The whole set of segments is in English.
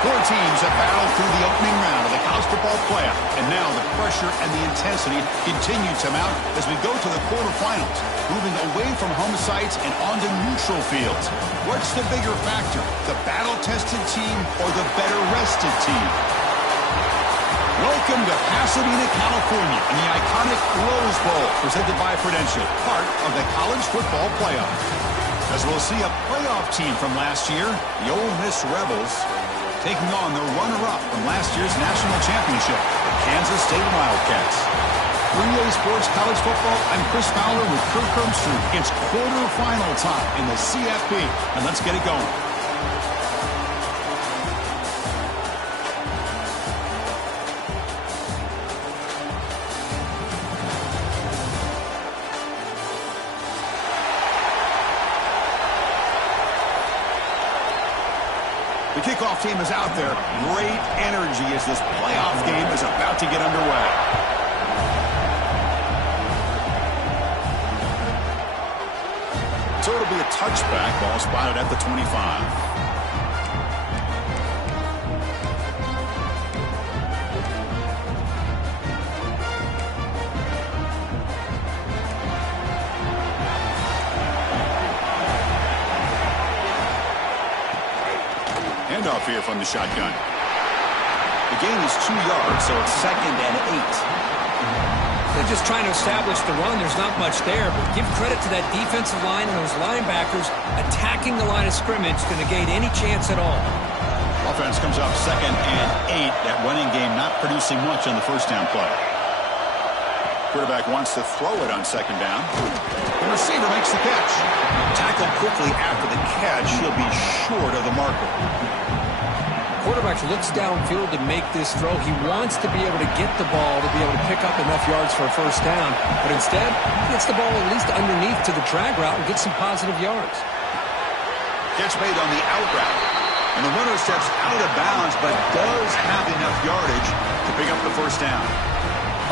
Four teams that battled through the opening round of the college football playoff. And now the pressure and the intensity continue to mount as we go to the quarterfinals, moving away from home sites and onto neutral fields. What's the bigger factor, the battle-tested team or the better-rested team? Welcome to Pasadena, California, in the iconic Rose Bowl, presented by Prudential, part of the college football playoff. As we'll see a playoff team from last year, the Ole Miss Rebels, taking on the runner-up from last year's national championship, the Kansas State Wildcats. 3A Sports College Football, I'm Chris Fowler with Kirk Hermstreet. It's quarterfinal time in the CFP, and let's get it going. The kickoff team is out there. Great energy as this playoff game is about to get underway. So it'll be a touchback. Ball spotted at the 25. Handoff here from the shotgun. The gain is 2 yards, so it's 2nd and 8. They're just trying to establish the run. There's not much there, but give credit to that defensive line and those linebackers attacking the line of scrimmage to negate any chance at all. Offense comes up 2nd and 8. That running game not producing much on the first down play. Quarterback wants to throw it on 2nd down. The receiver makes the catch. Tackled quickly after the catch. He'll be short of the marker. Quarterback looks downfield to make this throw. He wants to be able to get the ball to be able to pick up enough yards for a first down. But instead, he gets the ball at least underneath to the drag route and gets some positive yards. Catch made on the out route. And the runner steps out of bounds, but does have enough yardage to pick up the first down.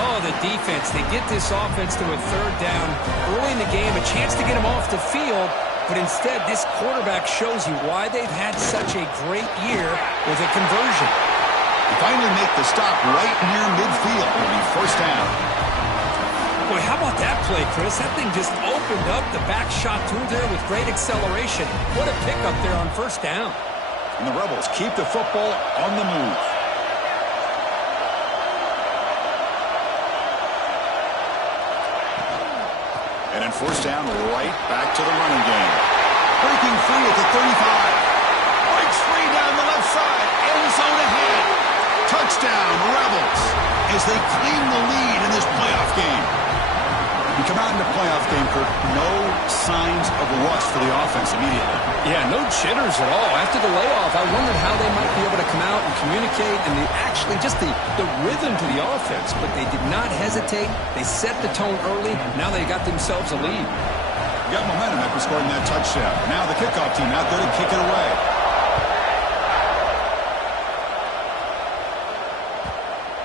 Oh, the defense. They get this offense to a 3rd down early in the game, a chance to get him off the field. But instead, this quarterback shows you why they've had such a great year with a conversion. They finally make the stop right near midfield. It'll be first down. Boy, how about that play, Chris? That thing just opened up the back shot through there with great acceleration. What a pickup there on first down. And the Rebels keep the football on the move. And in first down, right back to the running game. Breaking free at the 35. Breaks free down the left side. End zone ahead. Touchdown, Rebels, as they claim the lead in this playoff game. We come out in the playoff game, Kirk. No signs of rust for the offense immediately. Yeah, no jitters at all. After the layoff, I wondered how they might be able to come out and communicate and actually just the rhythm to the offense. But they did not hesitate. They set the tone early. Now they got themselves a lead. Got momentum after scoring that touchdown. Now the kickoff team out there to kick it away.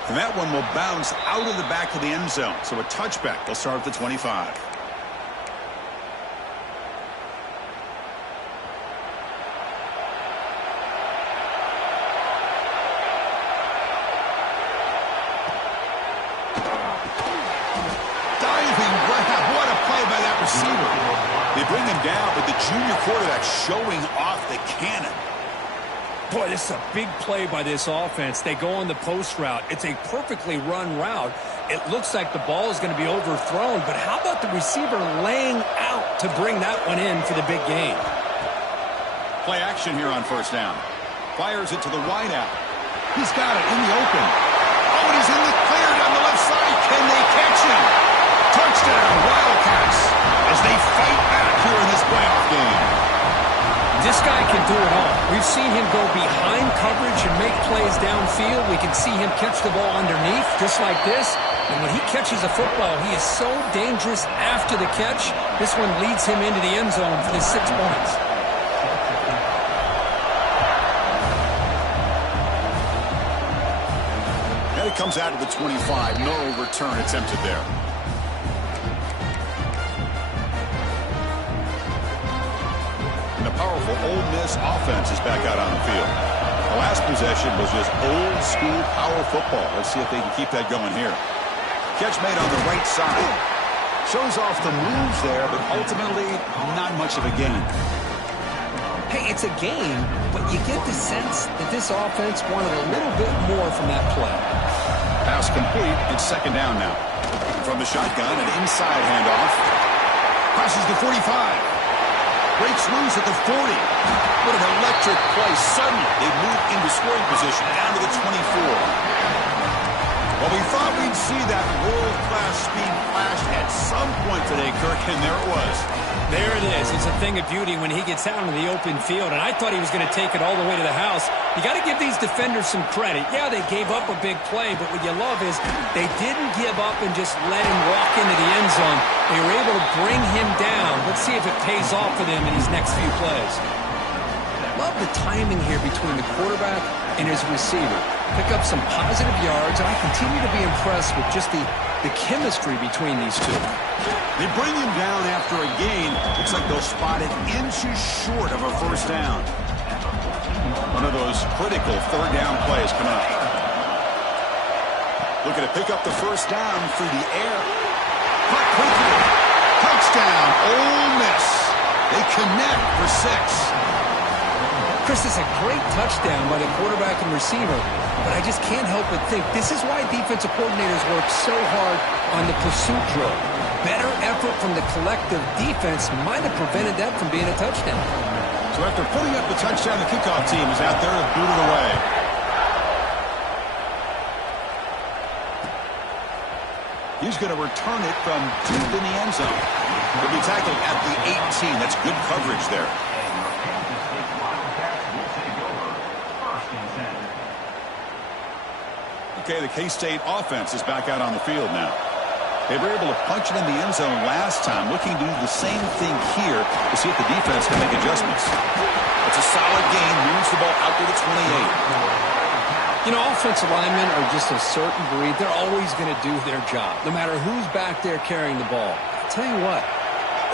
And that one will bounce out of the back of the end zone. So a touchback will start at the 25. Diving grab. What a play by that receiver. They bring him down, but the junior quarterback showing off the cannon. Boy, this is a big play by this offense. They go on the post route. It's a perfectly run route. It looks like the ball is going to be overthrown, but how about the receiver laying out to bring that one in for the big game? Play action here on first down. Fires it to the wide out. He's got it in the open. Oh, and he's in the clear down the left side. Can they catch him? Touchdown, Wildcats, as they fight back here in this playoff game. This guy can do it all. We've seen him go behind coverage and make plays downfield. We can see him catch the ball underneath, just like this. And when he catches a football, he is so dangerous after the catch. This one leads him into the end zone for the 6 points. And it comes out of the 25. No return attempted there. The powerful Ole Miss offense is back out on the field. The last possession was just old school power football. Let's see if they can keep that going here. Catch made on the right side. Shows off the moves there, but ultimately not much of a gain. Hey, it's a game, but you get the sense that this offense wanted a little bit more from that play. Pass complete. It's second down now. From the shotgun, an inside handoff. Crosses the 45. Breaks loose at the 40. What an electric play. Suddenly, they move into scoring position down to the 24. Well, we thought we'd see that world-class speed flash at some point today, Kirk, and there it was. There it is. It's a thing of beauty when he gets out into the open field, and I thought he was going to take it all the way to the house. You got to give these defenders some credit. Yeah, they gave up a big play, but what you love is they didn't give up and just let him walk into the end zone. They were able to bring him down. Let's see if it pays off for them in these next few plays. Love the timing here between the quarterback and his receiver. Pick up some positive yards, and I continue to be impressed with just the chemistry between these two. They bring him down after a gain. Looks like they'll spot it inches short of a first down. One of those critical third down plays coming up. Looking to pick up the first down through the air. Caught quickly. Touchdown, Ole Miss. They connect for 6. Chris, it's a great touchdown by the quarterback and receiver, but I just can't help but think this is why defensive coordinators work so hard on the pursuit drill. Better effort from the collective defense might have prevented that from being a touchdown. So after putting up the touchdown, the kickoff team is out there to boot it away. He's going to return it from deep in the end zone. He'll be tackled at the 18. That's good coverage there. Okay, the K-State offense is back out on the field now. They were able to punch it in the end zone last time, looking to do the same thing here to see if the defense can make adjustments. It's a solid gain, moves the ball out to the 28. You know, offensive linemen are just a certain breed. They're always going to do their job, no matter who's back there carrying the ball. I'll tell you what,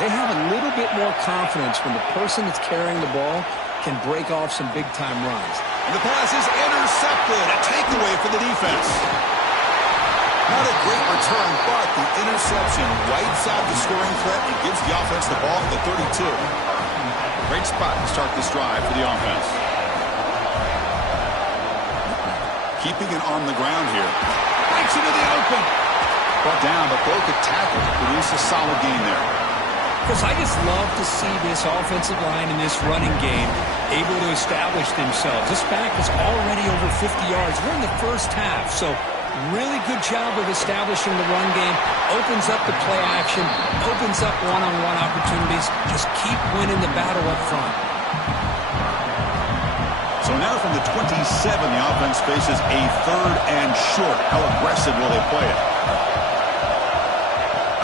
they have a little bit more confidence when the person that's carrying the ball can break off some big-time runs. And the pass is intercepted. A takeaway for the defense. Not a great return, but the interception wipes out the scoring threat and gives the offense the ball at the 32. Great spot to start this drive for the offense. Keeping it on the ground here. Breaks into the open. Brought down, but broke a tackle to produce a solid gain there. Chris, I just love to see this offensive line in this running game able to establish themselves. This back is already over 50 yards. We're in the first half, so really good job of establishing the run game. Opens up the play action, opens up one-on-one opportunities. Just keep winning the battle up front. So now from the 27, the offense faces a third and short. How aggressive will they play it?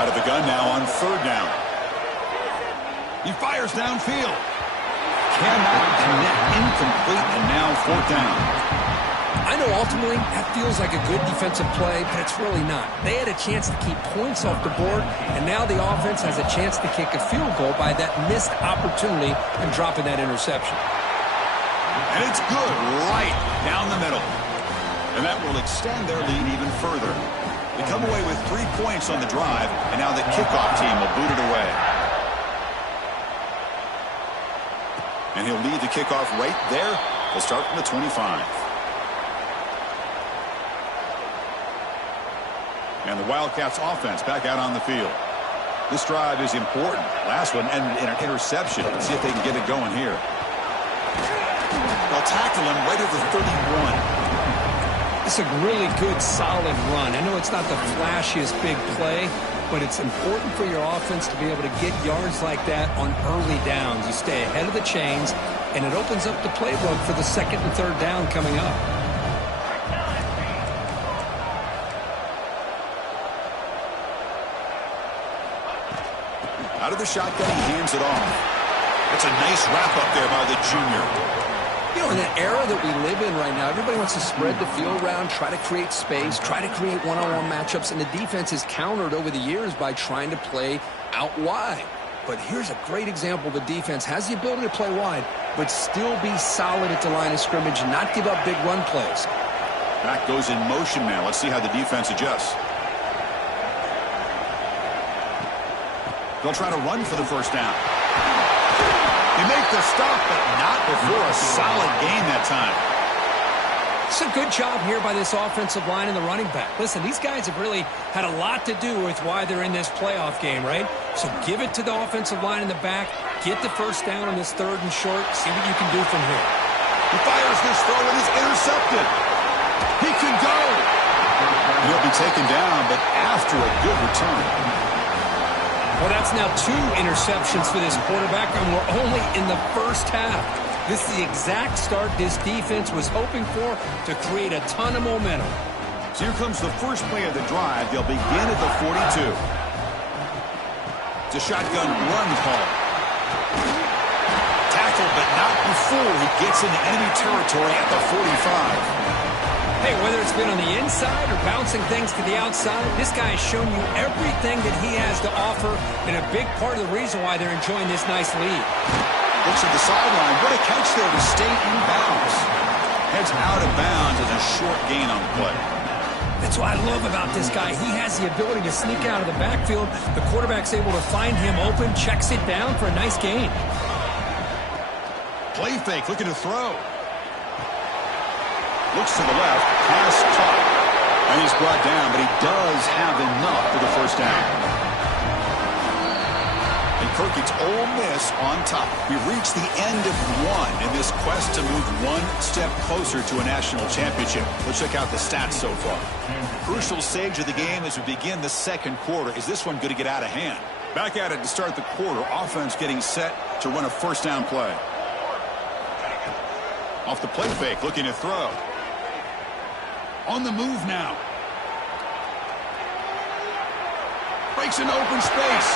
Out of the gun now on third down. He fires downfield. Cannot connect, incomplete, and now fourth down. I know ultimately that feels like a good defensive play, but it's really not. They had a chance to keep points off the board, and now the offense has a chance to kick a field goal by that missed opportunity and dropping that interception. And it's good right down the middle. And that will extend their lead even further. They come away with 3 points on the drive, and now the kickoff team will boot it away. And he'll lead the kickoff right there. They'll start from the 25. And the Wildcats offense back out on the field. This drive is important. Last one ended in an interception. Let's see if they can get it going here. They'll tackle him right at the 31. It's a really good, solid run. I know it's not the flashiest big play, but it's important for your offense to be able to get yards like that on early downs. You stay ahead of the chains, and it opens up the playbook for the second and third down coming up. Out of the shotgun, he hands it off. That's a nice wrap-up there by the junior. You know, in the era that we live in right now, everybody wants to spread the field around, try to create space, try to create one-on-one matchups, and the defense is countered over the years by trying to play out wide. But here's a great example. The defense has the ability to play wide, but still be solid at the line of scrimmage and not give up big run plays. Back goes in motion now. Let's see how the defense adjusts. They'll try to run for the first down. They make the stop, but not before a solid gain that time. It's a good job here by this offensive line and the running back. Listen, these guys have really had a lot to do with why they're in this playoff game, right? So give it to the offensive line in the back. Get the first down on this 3rd and short. See what you can do from here. He fires this throw and it's intercepted. He can go. He'll be taken down, but after a good return. Well, that's now 2 interceptions for this quarterback, and we're only in the first half. This is the exact start this defense was hoping for to create a ton of momentum. So here comes the first play of the drive. They'll begin at the 42. It's a shotgun run call. Tackled, but not before he gets into enemy territory at the 45. Hey, whether it's been on the inside or bouncing things to the outside, this guy has shown you everything that he has to offer, and a big part of the reason why they're enjoying this nice lead. Looks at the sideline. What a catch there to stay in bounds. Heads out of bounds as a short gain on the play. That's what I love about this guy. He has the ability to sneak out of the backfield. The quarterback's able to find him open, checks it down for a nice gain. Play fake, looking to throw. Looks to the left, pass caught. And he's brought down, but he does have enough for the first down. And Kirk gets Ole Miss on top. We've reached the end of one in this quest to move one step closer to a national championship. Let's check out the stats so far. Crucial stage of the game as we begin the second quarter. Is this one going to get out of hand? Back at it to start the quarter. Offense getting set to run a first down play. Off the play fake, looking to throw. On the move now. Breaks into open space.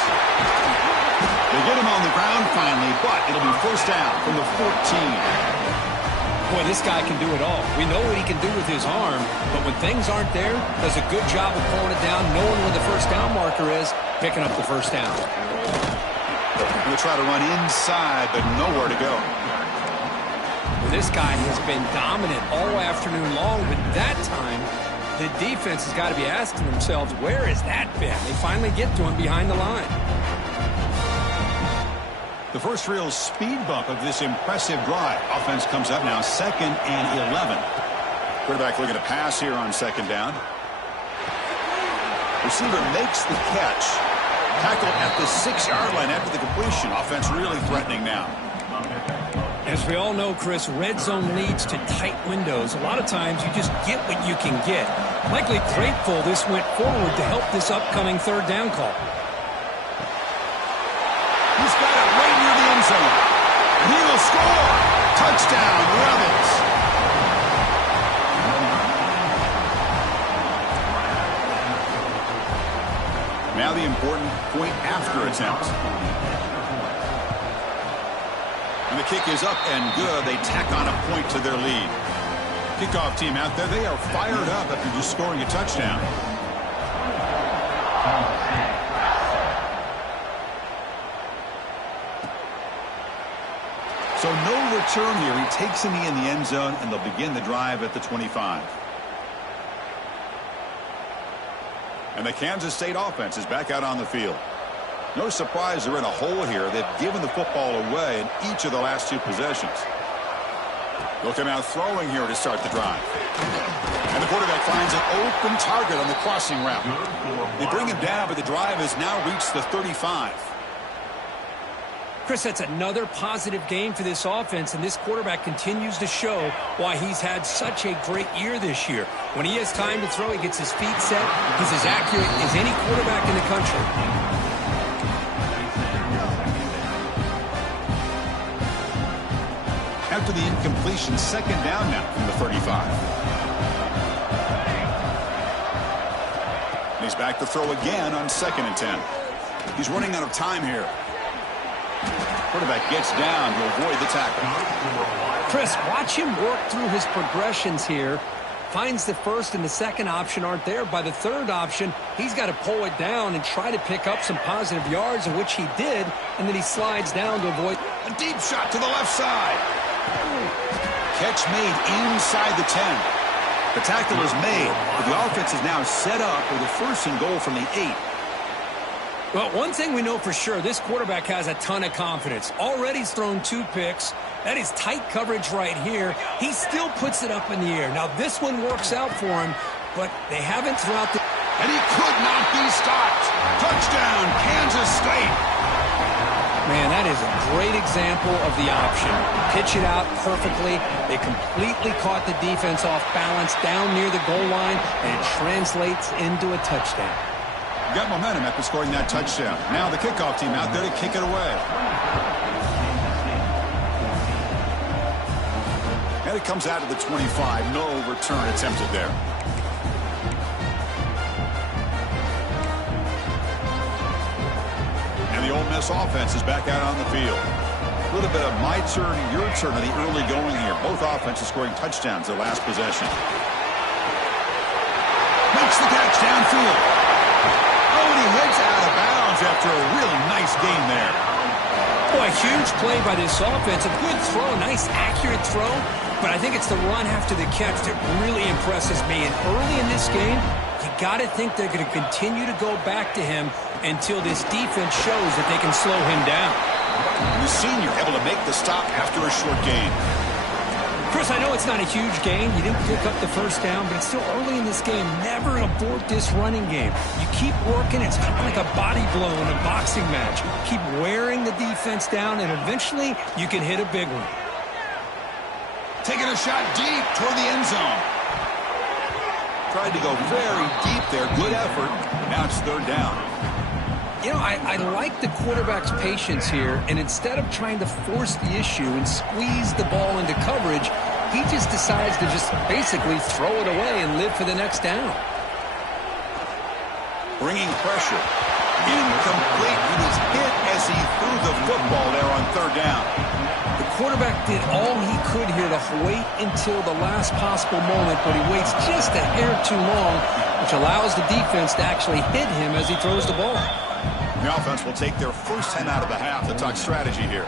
They get him on the ground finally, but it'll be first down from the 14. Boy, this guy can do it all. We know what he can do with his arm, but when things aren't there, does a good job of pulling it down, knowing where the first down marker is, picking up the first down. He'll try to run inside, but nowhere to go. Well, this guy has been dominant all afternoon long, but that time, the defense has got to be asking themselves, where has that been? They finally get to him behind the line. The first real speed bump of this impressive drive. Offense comes up now, 2nd and 11. Quarterback looking to pass here on 2nd down. Receiver makes the catch. Tackled at the 6-yard line after the completion. Offense really threatening now. As we all know, Chris, red zone leads to tight windows. A lot of times you just get what you can get. Likely grateful this went forward to help this upcoming 3rd down call. He's got it right near the end zone. And he will score. Touchdown, Rebels. Now the important point after attempt. And the kick is up and good. They tack on a point to their lead. Kickoff team out there. They are fired up after just scoring a touchdown. So no return here. He takes him in the end zone, and they'll begin the drive at the 25. And the Kansas State offense is back out on the field. No surprise they're in a hole here. They've given the football away in each of the last 2 possessions. They'll come out throwing here to start the drive. And the quarterback finds an open target on the crossing route. They bring him down, but the drive has now reached the 35. Chris, that's another positive game for this offense, and this quarterback continues to show why he's had such a great year this year. When he has time to throw, he gets his feet set. He's as accurate as any quarterback in the country. After the incompletion, 2nd down now from the 35. And he's back to throw again on 2nd and 10. He's running out of time here. Quarterback gets down to avoid the tackle. Chris, watch him work through his progressions here. finds the first and the second option aren't there. By the third option, he's got to pull it down and try to pick up some positive yards, in which he did, and then he slides down to avoid. A deep shot to the left side. Catch made inside the 10. The tackle is made, but the offense is now set up with a first and goal from the 8. Well, one thing we know for sure, this quarterback has a ton of confidence. Already he's thrown 2 picks. That is tight coverage right here. He still puts it up in the air. Now, this one works out for him, but they haven't throughout the... And he could not be stopped. Touchdown, Kansas State. Man, that is a great example of the option. Pitch it out perfectly. They completely caught the defense off balance down near the goal line, and it translates into a touchdown. Got momentum after scoring that touchdown. Now the kickoff team out there to kick it away. And it comes out of the 25. No return attempted there. And the Ole Miss offense is back out on the field. A little bit of my turn, your turn in the early going here. Both offenses scoring touchdowns their last possession. Makes the catch downfield. Oh, and he heads out of bounds after a really nice game there. Boy, huge play by this offense. A good throw, nice accurate throw. But I think it's the run after the catch that really impresses me. And early in this game, you got to think they're going to continue to go back to him until this defense shows that they can slow him down. The senior able to make the stop after a short gain. Chris, I know it's not a huge gain. You didn't pick up the first down, but it's still early in this game. Never abort this running game. You keep working. It's kind of like a body blow in a boxing match. Keep wearing the defense down, and eventually you can hit a big one. Taking a shot deep toward the end zone. Tried to go very deep there. Good effort. Now it's third down. You know, I like the quarterback's patience here, and instead of trying to force the issue and squeeze the ball into coverage, he just decides to just basically throw it away and live for the next down. Bringing pressure. Incomplete. He was hit as he threw the football there on third down. The quarterback did all he could here to wait until the last possible moment, but he waits just a hair too long, which allows the defense to actually hit him as he throws the ball. The offense will take their first time out of the half to talk strategy here.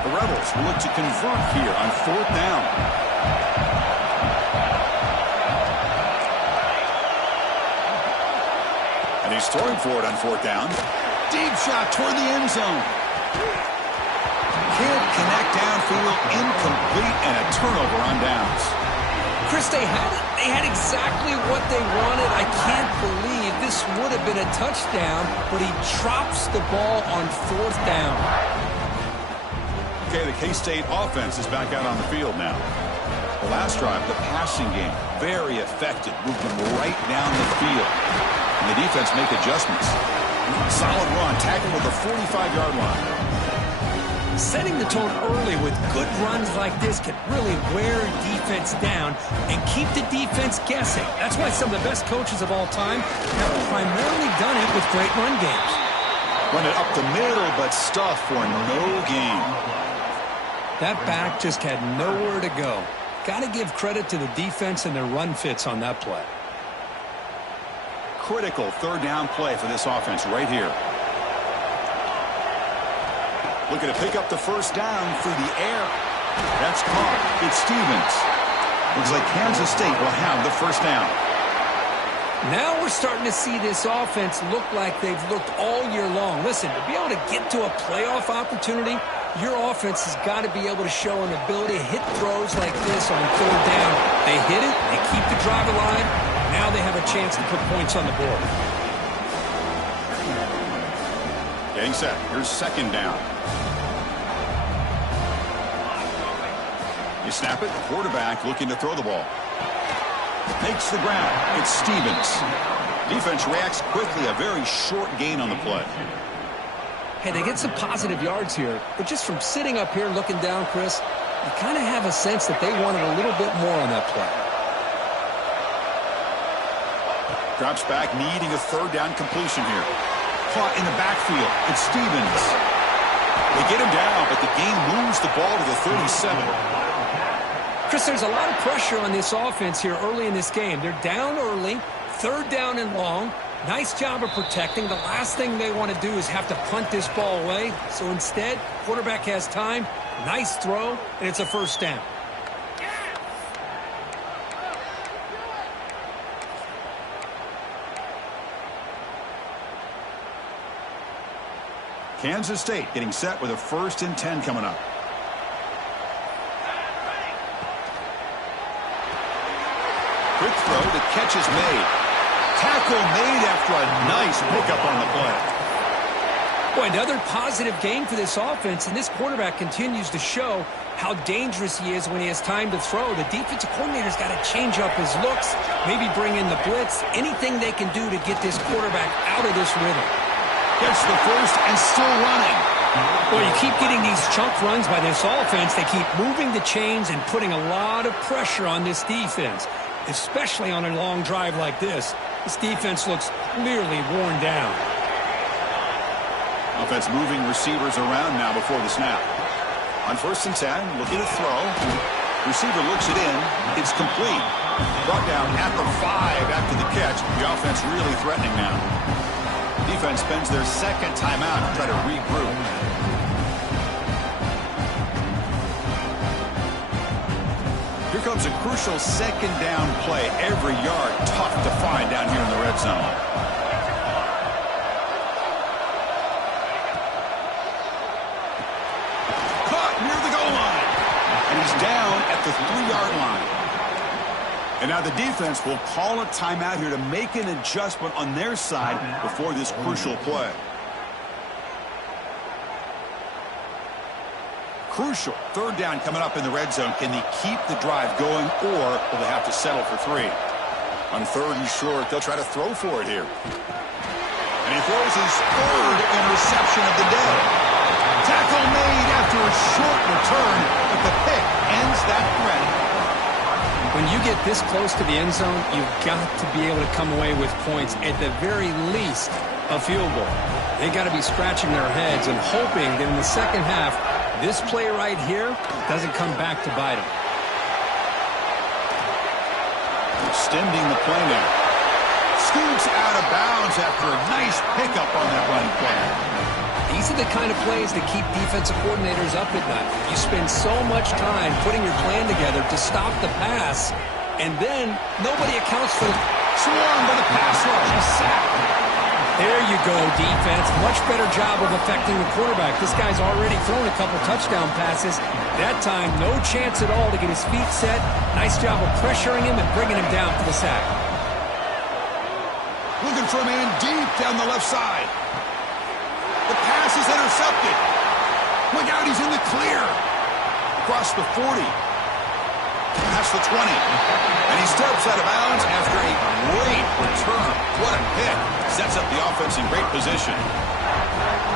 The Rebels will look to convert here on fourth down. And he's throwing for it on fourth down. Deep shot toward the end zone. Can't connect downfield, incomplete, and a turnover on downs. Chris, they had exactly what they wanted. I can't believe this would have been a touchdown, but he drops the ball on fourth down. Okay, the K-State offense is back out on the field now. The last drive, the passing game, very effective, moved them right down the field. And the defense make adjustments. Solid run, tackled at the 45-yard line. Setting the tone early with good runs like this can really wear defense down and keep the defense guessing. That's why some of the best coaches of all time have primarily done it with great run games. Run it up the middle, but stuff for no gain. That back just had nowhere to go. Got to give credit to the defense and their run fits on that play. Critical third down play for this offense right here. Looking to pick up the first down through the air. That's caught. It's Stevens. Looks like Kansas State will have the first down. Now we're starting to see this offense look like they've looked all year long. Listen, to be able to get to a playoff opportunity, your offense has got to be able to show an ability to hit throws like this on third down. They hit it, they keep the drive alive. Now they have a chance to put points on the board. Getting set. Here's second down. You snap it. Quarterback looking to throw the ball. Makes the ground. It's Stevens. Defense reacts quickly. A very short gain on the play. Hey, they get some positive yards here, but just from sitting up here looking down, Chris, you kind of have a sense that they wanted a little bit more on that play. Drops back, needing a third down completion here. caught in the backfield. It's Stevens. They get him down, but the game moves the ball to the 37. Chris, there's a lot of pressure on this offense here early in this game. They're down early, 3rd down and long. Nice job of protecting. The last thing they want to do is have to punt this ball away. So instead, quarterback has time. Nice throw, and it's a 1st down. Kansas State getting set with a 1st and 10 coming up. Quick throw, the catch is made. Tackle made after a nice pickup on the play. Boy, another positive game for this offense, and this quarterback continues to show how dangerous he is when he has time to throw. The defensive coordinator's got to change up his looks, maybe bring in the blitz, anything they can do to get this quarterback out of this rhythm. Gets the 1st and still running. Well, you keep getting these chunk runs by this offense. They keep moving the chains and putting a lot of pressure on this defense, especially on a long drive like this. This defense looks clearly worn down. Offense moving receivers around now before the snap. On 1st and 10, looking to throw. Receiver looks it in. It's complete. Brought down at the 5 after the catch. The offense really threatening now. Defense spends their 2nd timeout to try to regroup. Here comes a crucial 2nd down play. Every yard tough to find down here in the red zone. Caught near the goal line. And he's down at the 3-yard line. And now the defense will call a timeout here to make an adjustment on their side before this crucial play. Crucial 3rd down coming up in the red zone. Can they keep the drive going, or will they have to settle for 3? On 3rd and short, they'll try to throw for it here. And he throws his 3rd interception of the day. Tackle made after a short return, but the pick ends that threat. When you get this close to the end zone, you've got to be able to come away with points, at the very least, a field goal. They got to be scratching their heads and hoping that in the 2nd half, this play right here doesn't come back to bite them. Extending the play now. Scoots out of bounds after a nice pickup on that running play. These are the kind of plays that keep defensive coordinators up at night. You spend so much time putting your plan together to stop the pass, and then nobody accounts for the swarm by the pass rush. He's sacked. There you go, defense. Much better job of affecting the quarterback. This guy's already thrown a couple touchdown passes. That time, no chance at all to get his feet set. Nice job of pressuring him and bringing him down for the sack. Looking for a man deep down the left side. The pass is intercepted. Look out, he's in the clear. Across the 40. Past the 20. And he steps out of bounds after a great return. What a pick. Sets up the offense in great position.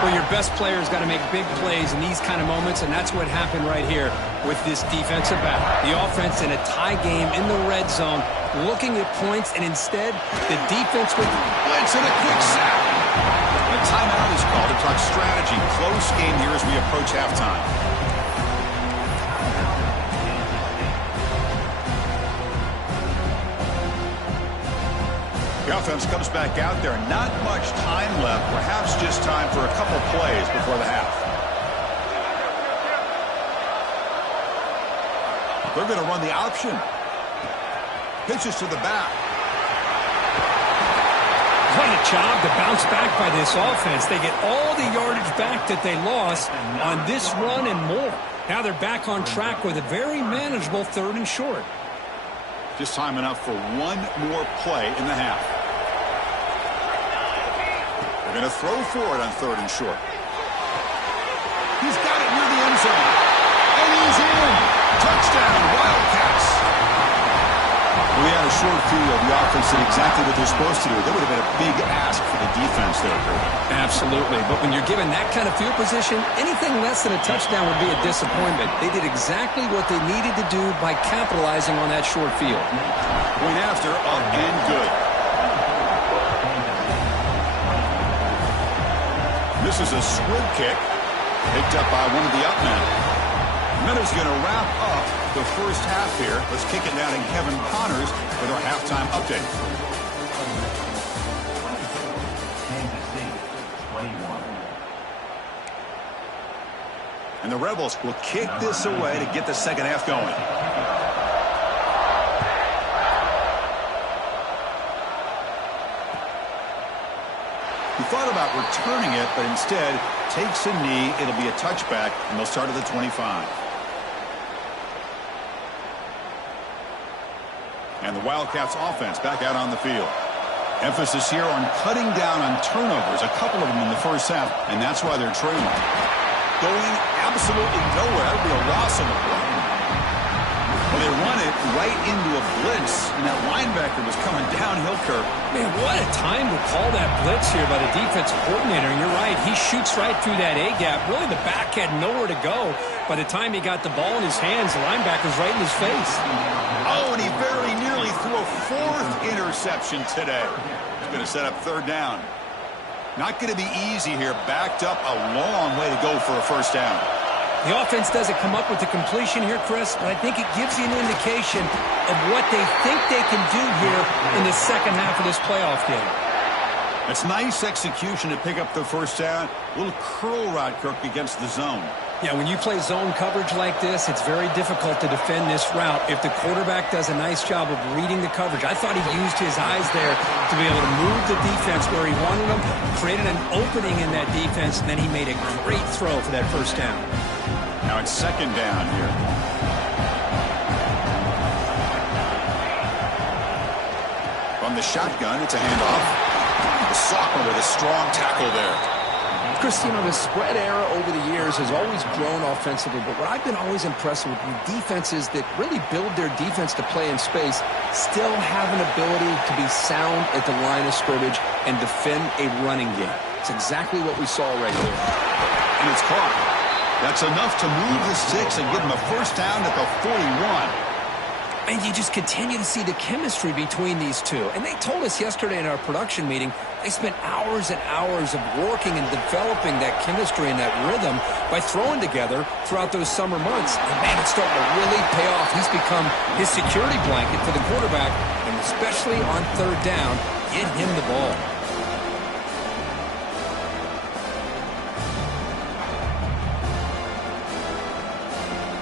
Well, your best player's got to make big plays in these kind of moments, and that's what happened right here with this defensive back. The offense in a tie game in the red zone, looking at points, and instead, the defense with blitz and a quick sack. A timeout is called to talk strategy. Close game here as we approach halftime. The offense comes back out there. Not much time left. Perhaps just time for a couple plays before the half. They're going to run the option. Pitches to the back. What a job to bounce back by this offense. They get all the yardage back that they lost on this run and more. Now they're back on track with a very manageable 3rd and short. Just time enough for one more play in the half. They're going to throw for it on 3rd and short. He's got it near the end zone. And he's in. Touchdown, Wildcats. We had a short field. The offense did exactly what they're supposed to do. That would have been a big ask for the defense there, Kurt. Absolutely. But when you're given that kind of field position, anything less than a touchdown would be a disappointment. They did exactly what they needed to do by capitalizing on that short field. Point after, up and good. This is a squib kick picked up by one of the up men. Minutes going to wrap up the first half here. Let's kick it down to Kevin Connors with our halftime update. And the Rebels will kick this away to get the second half going. He thought about returning it, but instead takes a knee. It'll be a touchback, and they'll start at the 25. And the Wildcats offense back out on the field. Emphasis here on cutting down on turnovers, a couple of them in the first half, and that's why they're trailing. Going absolutely nowhere. That'll be a loss on the play. Well, they run it right into a blitz, and that linebacker was coming downhill, Kirk. Man, what a time to call that blitz here by the defensive coordinator. You're right. He shoots right through that A-gap. Really, the back had nowhere to go. By the time he got the ball in his hands, the linebacker's right in his face. Oh, and he very nearly threw a fourth interception today. He's going to set up third down. Not going to be easy here. Backed up a long way to go for a first down. The offense doesn't come up with the completion here, Chris, but I think it gives you an indication of what they think they can do here in the second half of this playoff game. It's nice execution to pick up the first down. A little curl route, Kirk, against the zone. Yeah, when you play zone coverage like this, it's very difficult to defend this route if the quarterback does a nice job of reading the coverage. I thought he used his eyes there to be able to move the defense where he wanted them, created an opening in that defense, and then he made a great throw for that first down. Now it's second down here. From the shotgun, it's a handoff. Sockman with a strong tackle there. Chris, you know, the spread era over the years has always grown offensively, but what I've been always impressed with defenses that really build their defense to play in space still have an ability to be sound at the line of scrimmage and defend a running game. It's exactly what we saw right there. And it's caught. That's enough to move the sticks and give them a first down at the 41. And you just continue to see the chemistry between these two. And they told us yesterday in our production meeting, they spent hours and hours of working and developing that chemistry and that rhythm by throwing together throughout those summer months. And man, it's starting to really pay off. He's become his security blanket for the quarterback, and especially on third down, get him the ball.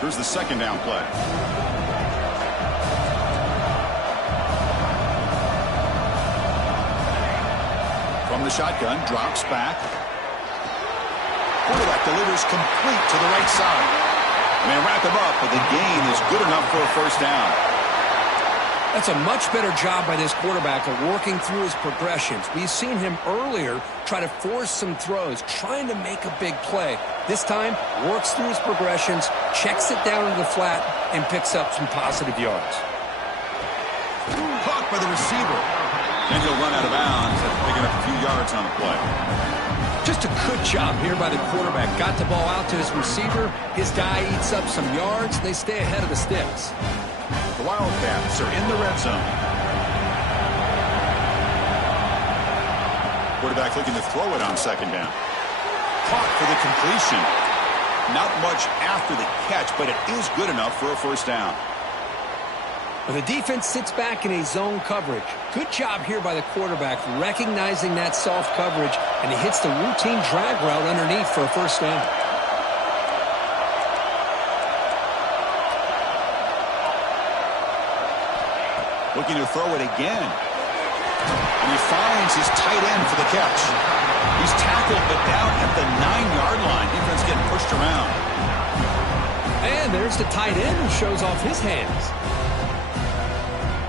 Here's the second down play. From the shotgun, drops back. Quarterback delivers complete to the right side. And they wrap him up, but the gain is good enough for a first down. That's a much better job by this quarterback of working through his progressions. We've seen him earlier try to force some throws, trying to make a big play. This time, works through his progressions, checks it down into the flat, and picks up some positive yards. Caught by the receiver. Then he'll run out of bounds after picking up a few yards on the play. Just a good job here by the quarterback. Got the ball out to his receiver. His guy eats up some yards. They stay ahead of the sticks. The Wildcats are in the red zone. Quarterback looking to throw it on second down. Caught for the completion. Not much after the catch, but it is good enough for a first down. Well, the defense sits back in a zone coverage. Good job here by the quarterback, recognizing that soft coverage, and he hits the routine drag route underneath for a first down. Looking to throw it again. And he finds his tight end for the catch. He's tackled, but down at the 9-yard line. Defense getting pushed around. And there's the tight end who shows off his hands.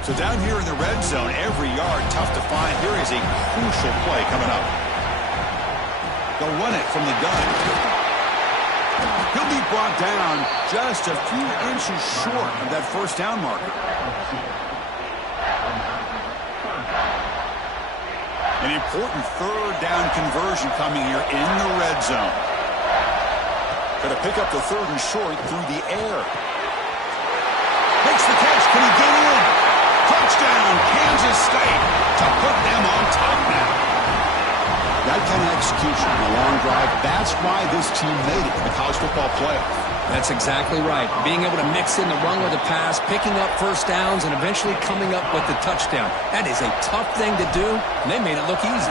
So down here in the red zone, every yard tough to find. Here is a crucial play coming up. They'll run it from the gun. He'll be brought down just a few inches short of that first down marker. An important third down conversion coming here in the red zone. Going to pick up the third and short through the air. Makes the catch. Can he get in? Touchdown, Kansas State, to put them on top now. That kind of execution on a long drive, that's why this team made it to the college football playoff. That's exactly right. Being able to mix in the run with the pass, picking up first downs, and eventually coming up with the touchdown. That is a tough thing to do, and they made it look easy.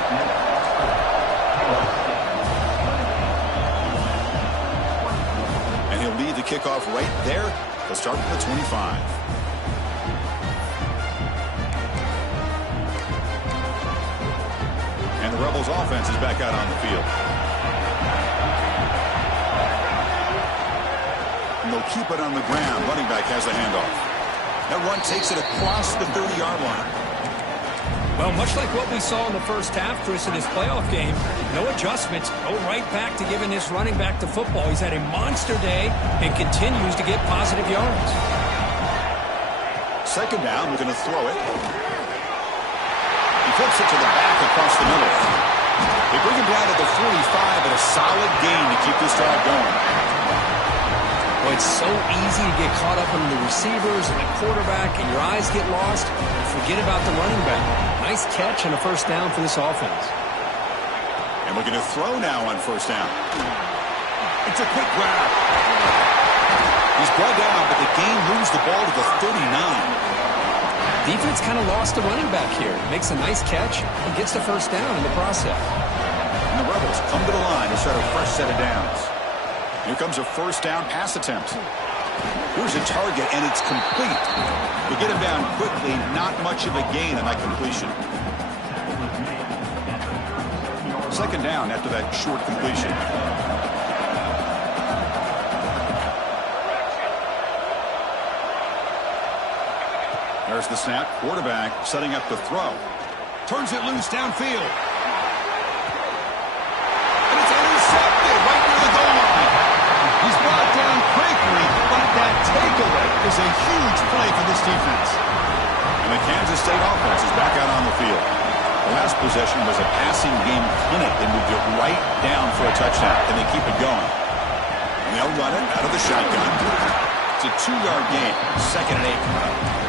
And he'll lead the kickoff right there. They'll start with the 25. And the Rebels offense is back out on the field. And they'll keep it on the ground. Running back has the handoff. That run takes it across the 30-yard line. Well, much like what we saw in the first half, Chris, in this playoff game, no adjustments, go right back to giving this running back the football. He's had a monster day and continues to get positive yards. Second down, we're going to throw it. He flips it to the back across the middle. They bring him down to the 45 and a solid gain to keep this drive going. Well, it's so easy to get caught up in the receivers and the quarterback, and your eyes get lost. Forget about the running back. Nice catch and a first down for this offense. And we're going to throw now on first down. It's a quick grab. He's brought down, but the game moves the ball to the 39. Defense kind of lost the running back here. Makes a nice catch and gets the first down in the process. And the Rebels come to the line to start a fresh set of downs. Here comes a first down pass attempt. Here's a target, and it's complete. We get him down quickly, not much of a gain on that completion. Second down after that short completion. There's the snap. Quarterback setting up the throw. Turns it loose downfield. And it's intercepted right near the goal line. He's brought down quickly, but that takeaway is a huge play for this defense. And the Kansas State offense is back out on the field. The last possession was a passing game clinic. They moved it right down for a touchdown, and they keep it going. And they'll run it out of the shotgun. It's a 2-yard gain. Second and 8 coming up.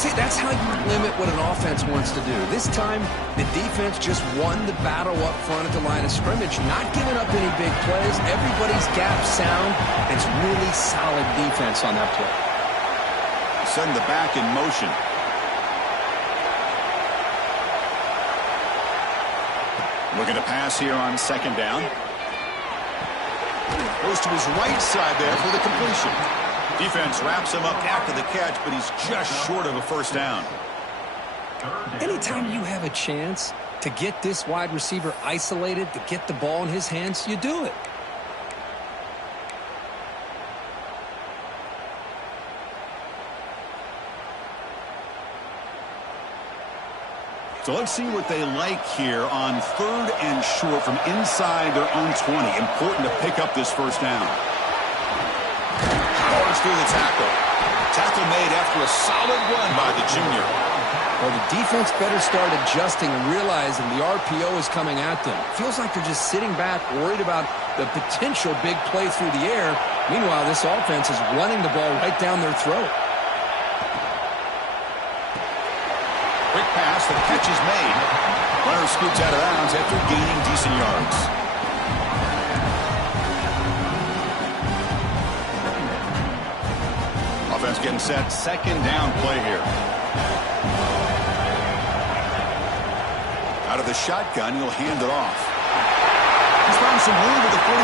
See, that's how you limit what an offense wants to do. This time, the defense just won the battle up front at the line of scrimmage, not giving up any big plays. Everybody's gap sound. It's really solid defense on that play. Send the back in motion. Looking to pass here on second down. Goes to his right side there for the completion. Defense wraps him up after the catch, but he's just short of a first down. Anytime you have a chance to get this wide receiver isolated, to get the ball in his hands, you do it. So let's see what they like here on third and short from inside their own 20. Important to pick up this first down. Powers through the tackle. Tackle made after a solid run by the junior. Well, the defense better start adjusting and realizing the RPO is coming at them. Feels like they're just sitting back, worried about the potential big play through the air. Meanwhile, this offense is running the ball right down their throat. Quick pass, the catch is made. Runner scoots out of bounds after gaining decent yards. Offense getting set, second down play here. Out of the shotgun, he'll hand it off. He's found some room with the 45.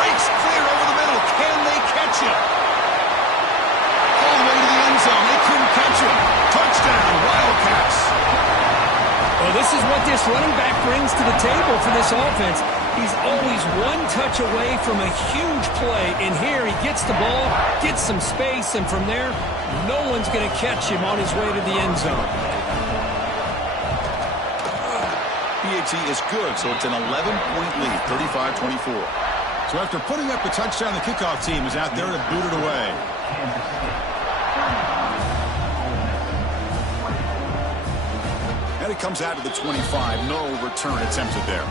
Breaks clear over the middle. Can they catch him? All the way to the end zone. They couldn't catch him. Touchdown, Wildcats. Well, this is what this running back brings to the table for this offense. He's always one touch away from a huge play. And here he gets the ball, gets some space, and from there, no one's going to catch him on his way to the end zone. PAT is good, so it's an 11-point lead, 35-24. So after putting up the touchdown, the kickoff team is out there to boot it away. And it comes out to the 25. No return attempted there.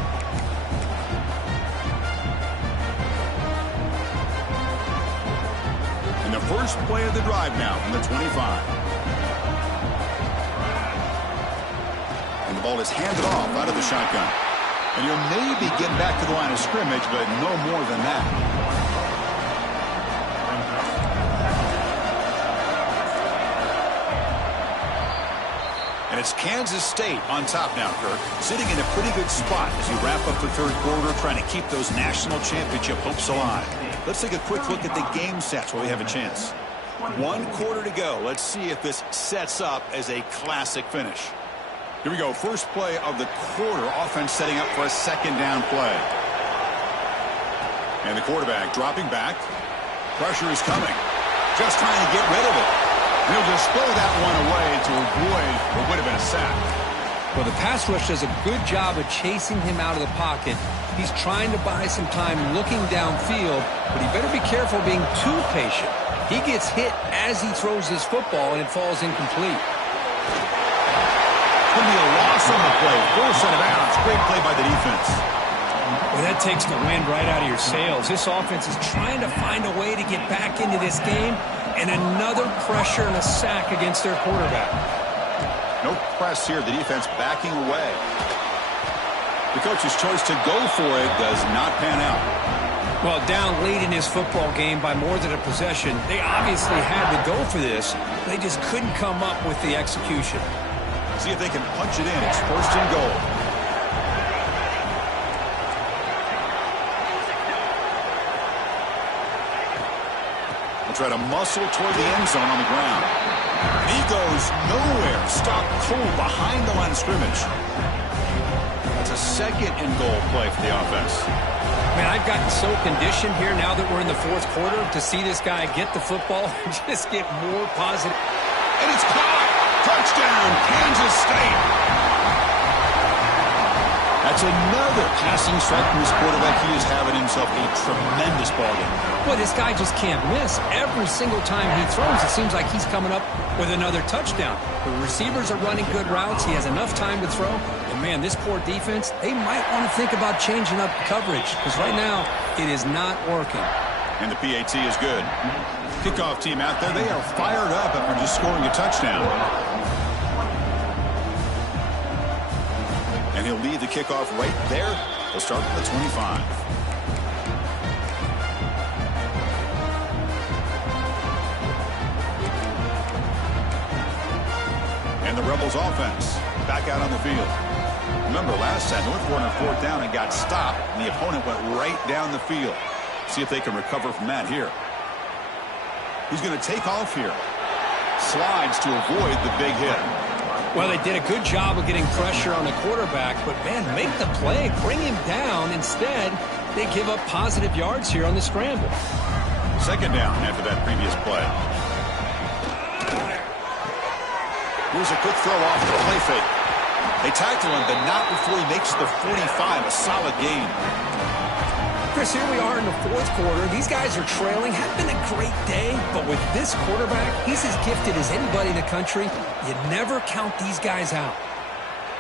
And the first play of the drive now from the 25. And the ball is handed off out of the shotgun. And you'll maybe get back to the line of scrimmage, but no more than that. And it's Kansas State on top now, Kirk. Sitting in a pretty good spot as you wrap up the third quarter, trying to keep those national championship hopes alive. Let's take a quick look at the game stats while we have a chance. 1 quarter to go. Let's see if this sets up as a classic finish. Here we go. First play of the quarter. Offense setting up for a second down play. And the quarterback dropping back. Pressure is coming. Just trying to get rid of it. And he'll just throw that one away to avoid what would have been a sack. Well, the pass rush does a good job of chasing him out of the pocket. He's trying to buy some time looking downfield, but he better be careful being too patient. He gets hit as he throws his football, and it falls incomplete. It's going to be a loss on the play. Full set of bounds. Great play by the defense. Well, that takes the wind right out of your sails. This offense is trying to find a way to get back into this game, and another pressure and a sack against their quarterback. No press here. The defense backing away. The coach's choice to go for it does not pan out. Well, down late in his football game by more than a possession, they obviously had to go for this. They just couldn't come up with the execution. See if they can punch it in. It's first and goal. They'll try to muscle toward the end zone on the ground. And he goes nowhere. Stop cold behind the line of scrimmage. That's a second and goal play for the offense. Man, I've gotten so conditioned here now that we're in the fourth quarter to see this guy get the football and just get more positive. And it's caught. Touchdown, Kansas State. That's another passing strike from his quarterback. He is having himself a tremendous ball game. Boy, this guy just can't miss. Every single time he throws, it seems like he's coming up with another touchdown. The receivers are running good routes. He has enough time to throw. And, man, this poor defense, they might want to think about changing up coverage because right now it is not working. And the PAT is good. Kickoff team out there, they are fired up after just scoring a touchdown. And he'll lead the kickoff right there. They'll start from the 25. And the Rebels offense back out on the field. Remember last time, North were on fourth down and got stopped, and the opponent went right down the field. See if they can recover from that here. He's going to take off here. Slides to avoid the big hit. Well, they did a good job of getting pressure on the quarterback, but, man, make the play, bring him down. Instead, they give up positive yards here on the scramble. Second down after that previous play. Here's a quick throw off the play fake. They tackle him, but not before he makes the 45, a solid gain. Chris, here we are in the fourth quarter. These guys are trailing. Had been a great day, but with this quarterback, he's as gifted as anybody in the country. You never count these guys out.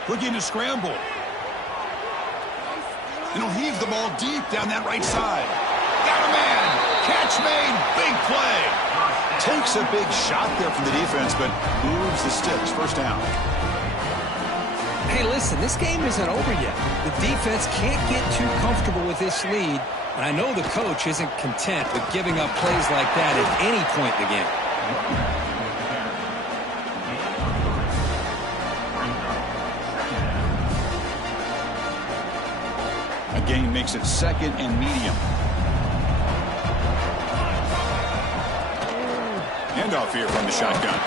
Looking to scramble. And he'll heave the ball deep down that right side. Got a man. Catch made. Big play. Takes a big shot there from the defense, but moves the sticks. First down. Hey, listen, this game isn't over yet. The defense can't get too comfortable with this lead, and I know the coach isn't content with giving up plays like that at any point in the game. A gain makes it second and medium. Handoff here from the shotgun.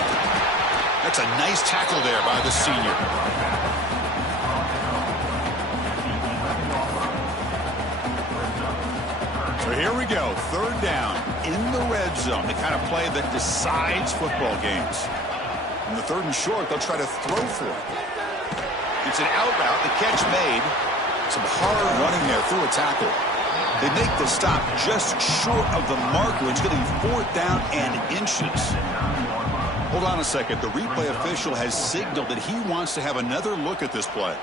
That's a nice tackle there by the senior. So here we go, third down in the red zone, the kind of play that decides football games. In the third and short, they'll try to throw for it. It's an out route, the catch made. Some hard running there through a tackle. They make the stop just short of the marker. It's going to be fourth down and inches. Hold on a second. The replay official has signaled that he wants to have another look at this play.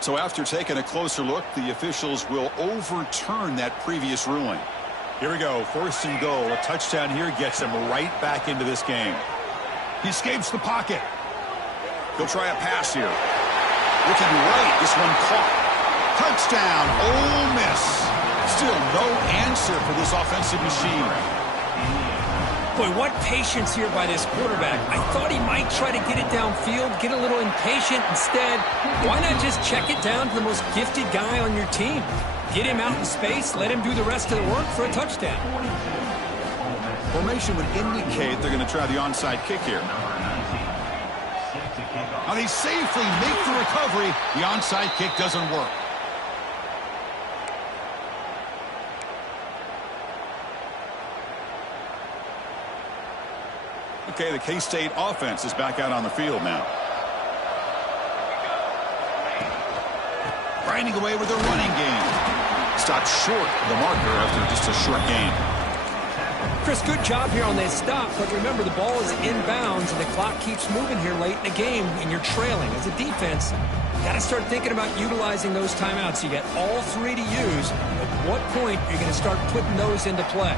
So after taking a closer look, the officials will overturn that previous ruling. Here we go, 1st and goal. A touchdown here gets him right back into this game. He escapes the pocket. He'll try a pass here. Looking right, this one caught. Touchdown, Ole Miss. Still no answer for this offensive machine. Boy, what patience here by this quarterback. I thought he might try to get it downfield, get a little impatient. Instead, why not just check it down to the most gifted guy on your team? Get him out in space, let him do the rest of the work for a touchdown. Formation would indicate they're going to try the onside kick here. Now they safely make the recovery. The onside kick doesn't work. Okay, the K-State offense is back out on the field now. Grinding away with a running game. Stopped short of the marker after just a short gain. Chris, good job here on that stop, but remember the ball is inbounds and the clock keeps moving here late in the game and you're trailing. As a defense, you got to start thinking about utilizing those timeouts. You got all 3 to use. At what point are you going to start putting those into play?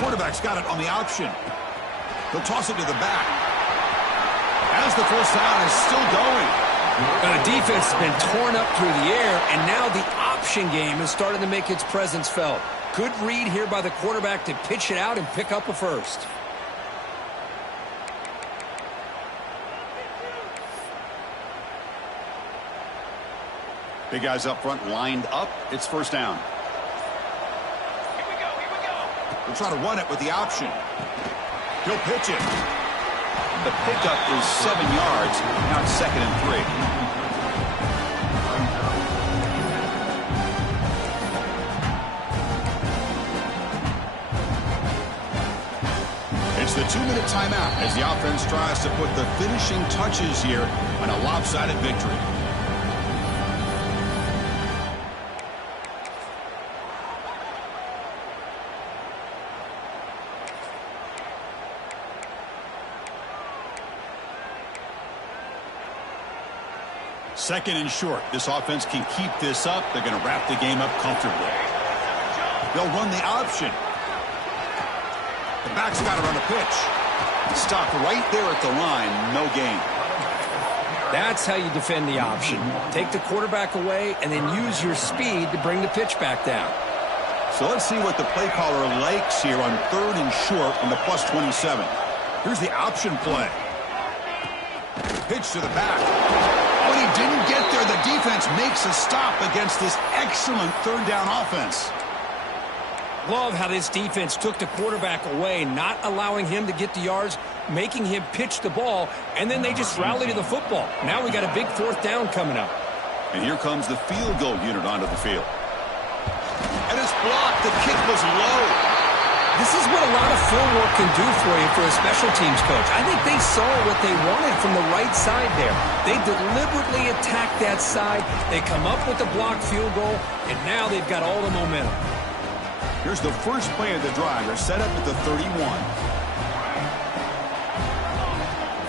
Quarterback's got it on the option. He'll toss it to the back. As the first down is still going. The defense has been torn up through the air, and now the option game is starting to make its presence felt. Good read here by the quarterback to pitch it out and pick up a first. Big guys up front lined up. It's first down. We'll try to run it with the option. He'll pitch it. The pickup is 7 yards. Now it's 2nd and 3. It's the 2-minute timeout as the offense tries to put the finishing touches here on a lopsided victory. Second and short. This offense can keep this up. They're going to wrap the game up comfortably. They'll run the option. The back's got to run a pitch. Stop right there at the line. No gain. That's how you defend the option. Take the quarterback away and then use your speed to bring the pitch back down. So let's see what the play caller likes here on 3rd and short on the +27. Here's the option play. Pitch to the back. When he didn't get there, the defense makes a stop against this excellent 3rd down offense. Love how this defense took the quarterback away, not allowing him to get the yards, making him pitch the ball, and then they just rally to the football. Now we got a big 4th down coming up. And here comes the field goal unit onto the field. And it's blocked. The kick was low. This is what a lot of field work can do for you for a special teams coach. I think they saw what they wanted from the right side there. They deliberately attacked that side. They come up with the blocked field goal, and now they've got all the momentum. Here's the first play of the drive. They're set up at the 31.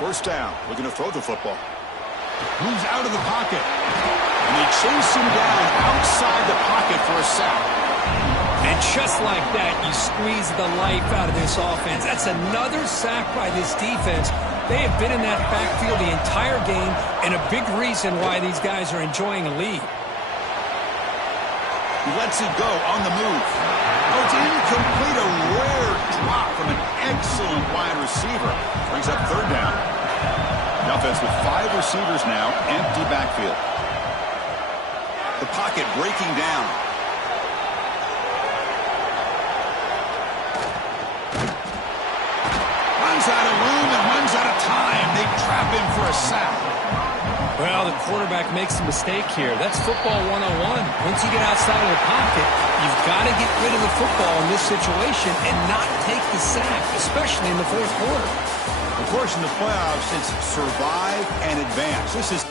First down. Looking to throw the football. Moves out of the pocket. And they chase him down outside the pocket for a sack. And just like that, you squeeze the life out of this offense. That's another sack by this defense. They have been in that backfield the entire game, and a big reason why these guys are enjoying a lead. He lets it go on the move. Oh, it's incomplete. A rare drop from an excellent wide receiver. Brings up 3rd down. The offense with 5 receivers now, empty backfield. The pocket breaking down. Runs out of room and runs out of time. They trap him for a sack. Well, the quarterback makes a mistake here. That's football 101. Once you get outside of the pocket, you've got to get rid of the football in this situation and not take the sack, especially in the 4th quarter. Of course, in the playoffs, it's survive and advance. This is